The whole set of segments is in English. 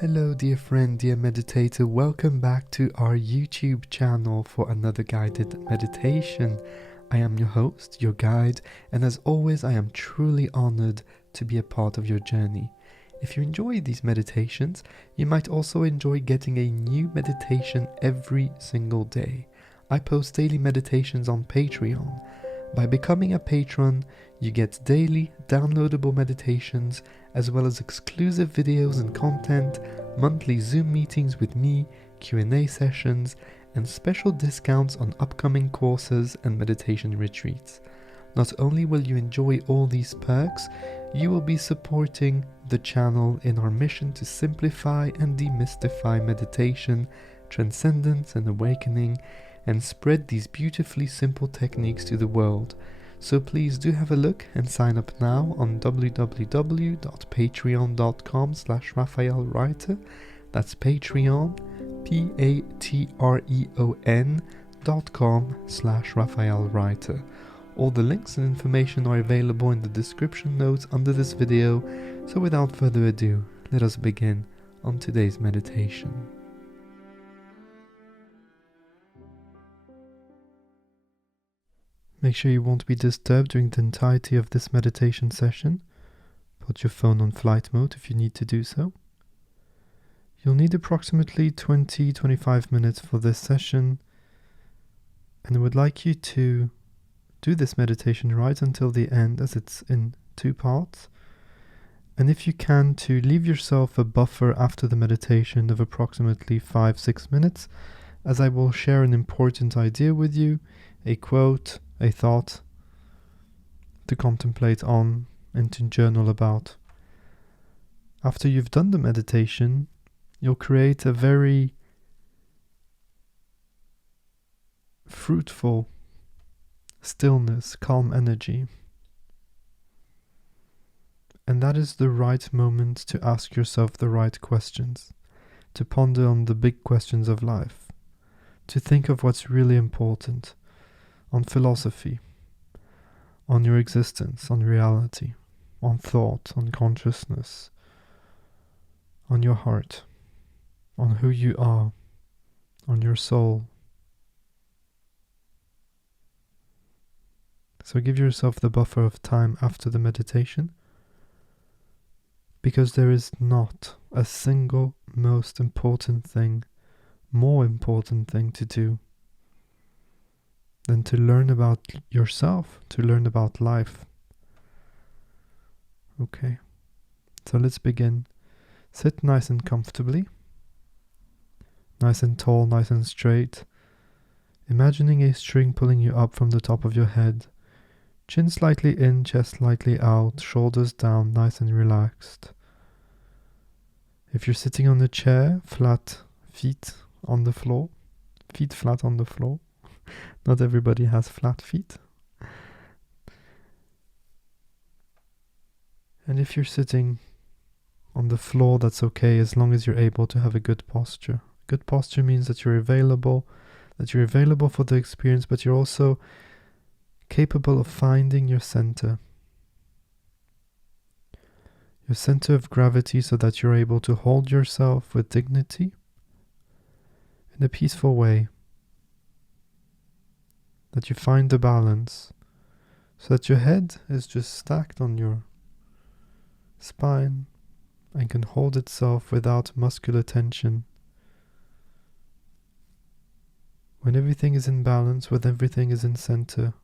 Hello dear friend, dear meditator, welcome back to our YouTube channel for another guided meditation. I am your host, your guide, and as always I am truly honored to be a part of your journey. If you enjoy these meditations, you might also enjoy getting a new meditation every single day. I post daily meditations on Patreon. By becoming a patron, you get daily downloadable meditations as well as exclusive videos and content, monthly Zoom meetings with me, Q&A sessions, and special discounts on upcoming courses and meditation retreats. Not only will you enjoy all these perks, you will be supporting the channel in our mission to simplify and demystify meditation, transcendence and awakening, and spread these beautifully simple techniques to the world. So please do have a look and sign up now on www.patreon.com/Raphael Reiter. That's Patreon, patreon.com/Raphael Reiter. All the links and information are available in the description notes under this video. So without further ado, let us begin on today's meditation. Make sure you won't be disturbed during the entirety of this meditation session. Put your phone on flight mode if you need to do so. You'll need approximately 20-25 minutes for this session, and I would like you to do this meditation right until the end, as it's in 2 parts. And if you can, to leave yourself a buffer after the meditation of approximately 5-6 minutes, as I will share an important idea with you, a quote, a thought to contemplate on and to journal about. After you've done the meditation, you'll create a very fruitful stillness, calm energy. And that is the right moment to ask yourself the right questions, to ponder on the big questions of life, to think of what's really important, on philosophy, on your existence, on reality, on thought, on consciousness, on your heart, on who you are, on your soul. So give yourself the buffer of time after the meditation, because there is not a single more important thing to do than to learn about yourself, to learn about life. Okay, so let's begin. Sit nice and comfortably, nice and tall, nice and straight, imagining a string pulling you up from the top of your head, chin slightly in, chest slightly out, shoulders down, nice and relaxed. If you're sitting on a chair, flat feet on the floor, feet flat on the floor. Not everybody has flat feet. And if you're sitting on the floor, that's okay, as long as you're able to have a good posture. Good posture means that you're available for the experience, but you're also capable of finding your center of gravity, so that you're able to hold yourself with dignity in a peaceful way. That you find the balance, so that your head is just stacked on your spine and can hold itself without muscular tension. When everything is in balance, when everything is in center,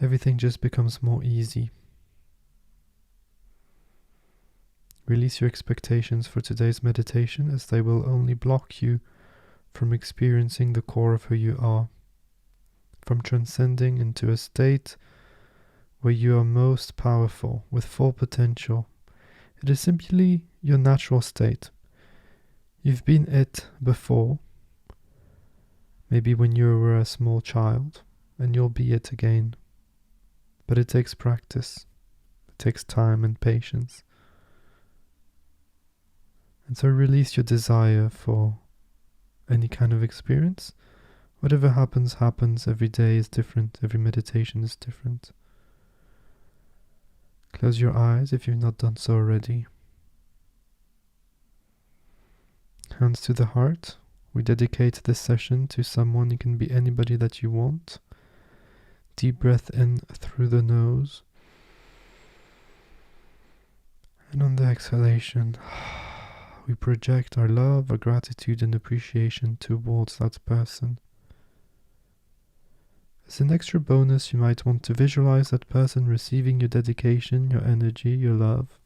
everything just becomes more easy. Release your expectations for today's meditation, as they will only block you from experiencing the core of who you are, from transcending into a state where you are most powerful, with full potential. It is simply your natural state. You've been it before, maybe when you were a small child, and you'll be it again. But it takes practice, it takes time and patience. And so release your desire for any kind of experience. Whatever happens, happens. Every day is different. Every meditation is different. Close your eyes if you've not done so already. Hands to the heart. We dedicate this session to someone. It can be anybody that you want. Deep breath in through the nose. And on the exhalation, we project our love, our gratitude and appreciation towards that person. As an extra bonus, you might want to visualize that person receiving your dedication, your energy, your love.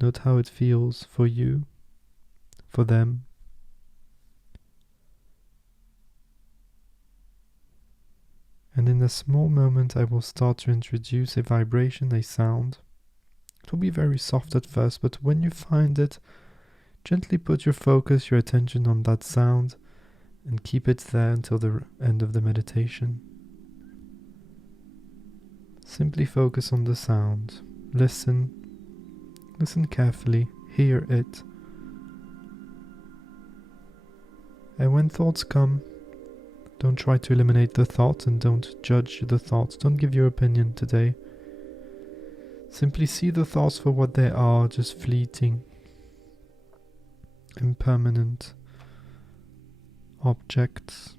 Note how it feels for you, for them. And in a small moment, I will start to introduce a vibration, a sound. It will be very soft at first, but when you find it, gently put your focus, your attention on that sound, and keep it there until the end of the meditation. Simply focus on the sound. Listen carefully, hear it. And when thoughts come, don't try to eliminate the thoughts and don't judge the thoughts. Don't give your opinion today. Simply see the thoughts for what they are, just fleeting, impermanent objects.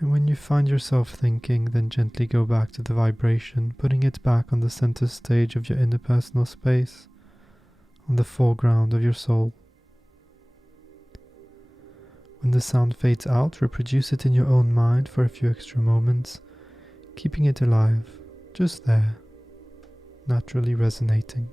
And when you find yourself thinking, then gently go back to the vibration, putting it back on the center stage of your inner personal space, on the foreground of your soul. When the sound fades out, reproduce it in your own mind for a few extra moments, keeping it alive, just there, naturally resonating.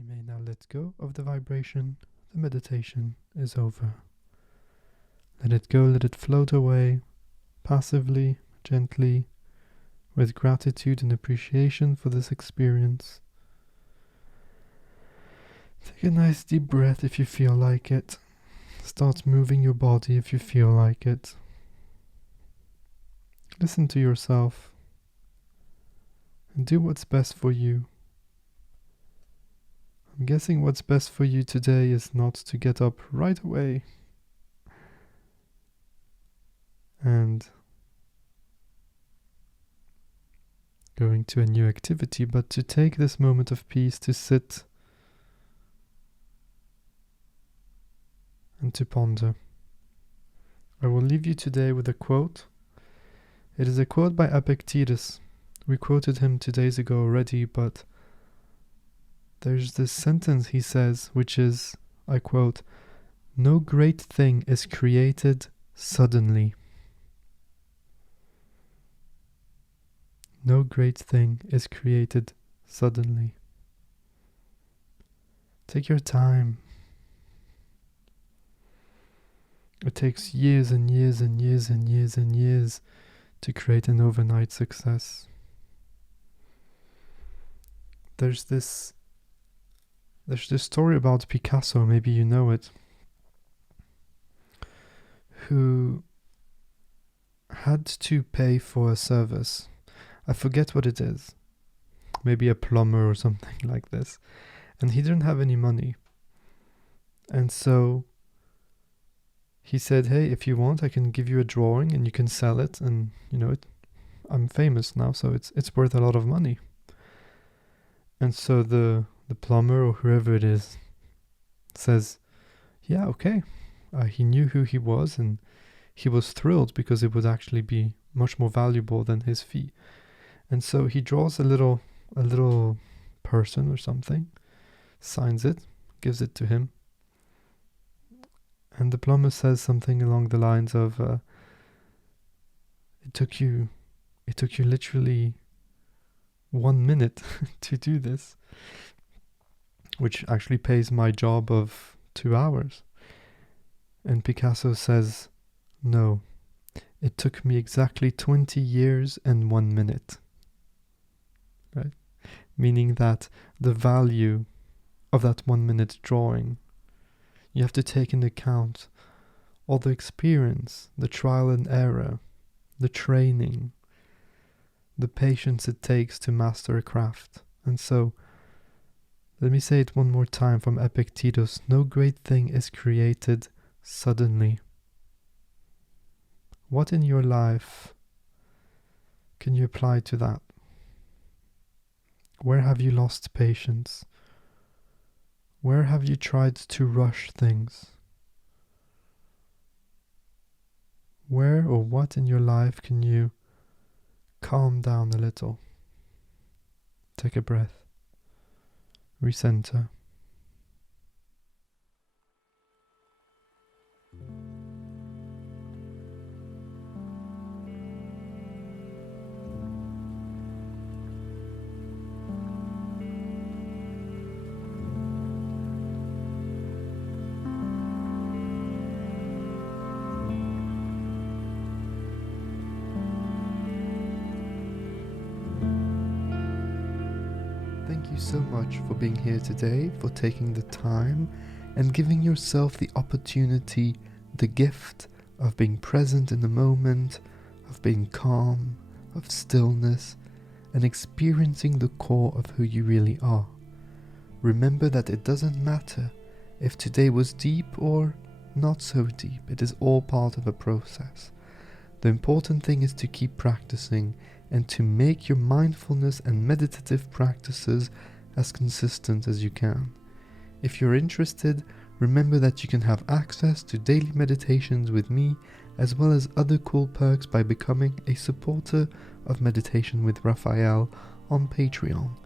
You may now let go of the vibration. The meditation is over. Let it go, let it float away, passively, gently, with gratitude and appreciation for this experience. Take a nice deep breath if you feel like it. Start moving your body if you feel like it. Listen to yourself and do what's best for you. I'm guessing what's best for you today is not to get up right away and going to a new activity, but to take this moment of peace to sit and to ponder. I will leave you today with a quote. It is a quote by Epictetus. We quoted him 2 days ago already, but there's this sentence he says, which is, I quote, "No great thing is created suddenly." No great thing is created suddenly. Take your time. It takes years and years and years and years and years to create an overnight success. There's this story about Picasso, maybe you know it, who had to pay for a service. I forget what it is. Maybe a plumber or something like this. And he didn't have any money. And so he said, "Hey, if you want, I can give you a drawing and you can sell it. And, I'm famous now, so it's worth a lot of money." And so the plumber or whoever it is says, "Yeah, okay." He knew who he was and he was thrilled because it would actually be much more valuable than his fee. And so he draws a little person or something, signs it, gives it to him. And the plumber says something along the lines of, it took you literally 1 minute to do this, which actually pays my job of 2 hours. And Picasso says, "No, it took me exactly 20 years and 1 minute." Right? Meaning that the value of that 1 minute drawing, you have to take into account all the experience, the trial and error, the training, the patience it takes to master a craft. And so, let me say it one more time from Epictetus: no great thing is created suddenly. What in your life can you apply to that? Where have you lost patience? Where have you tried to rush things? Where or what in your life can you calm down a little? Take a breath. Recenter. Thank you so much for being here today, for taking the time and giving yourself the opportunity, the gift of being present in the moment, of being calm, of stillness, and experiencing the core of who you really are. Remember that it doesn't matter if today was deep or not so deep. It is all part of a process. The important thing is to keep practicing and to make your mindfulness and meditative practices as consistent as you can. If you're interested, remember that you can have access to daily meditations with me, as well as other cool perks by becoming a supporter of Meditation with Raphael on Patreon.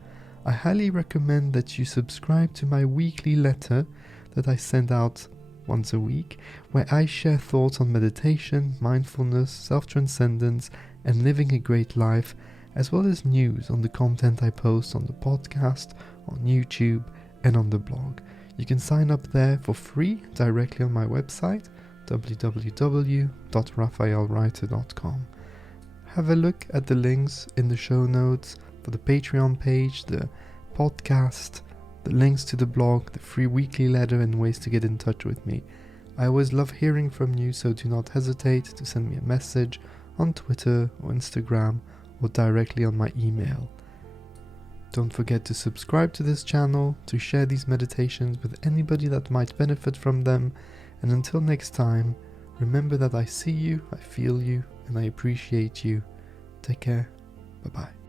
I highly recommend that you subscribe to my weekly letter that I send out once a week, where I share thoughts on meditation, mindfulness, self-transcendence, and living a great life, as well as news on the content I post on the podcast, on YouTube, and on the blog. You can sign up there for free directly on my website, www.raphaelreiter.com. Have a look at the links in the show notes for the Patreon page, the podcast, the links to the blog, the free weekly letter, and ways to get in touch with me. I always love hearing from you, so do not hesitate to send me a message on Twitter or Instagram or directly on my email. Don't forget to subscribe to this channel, to share these meditations with anybody that might benefit from them, and until next time, remember that I see you, I feel you, and I appreciate you. Take care. Bye-bye.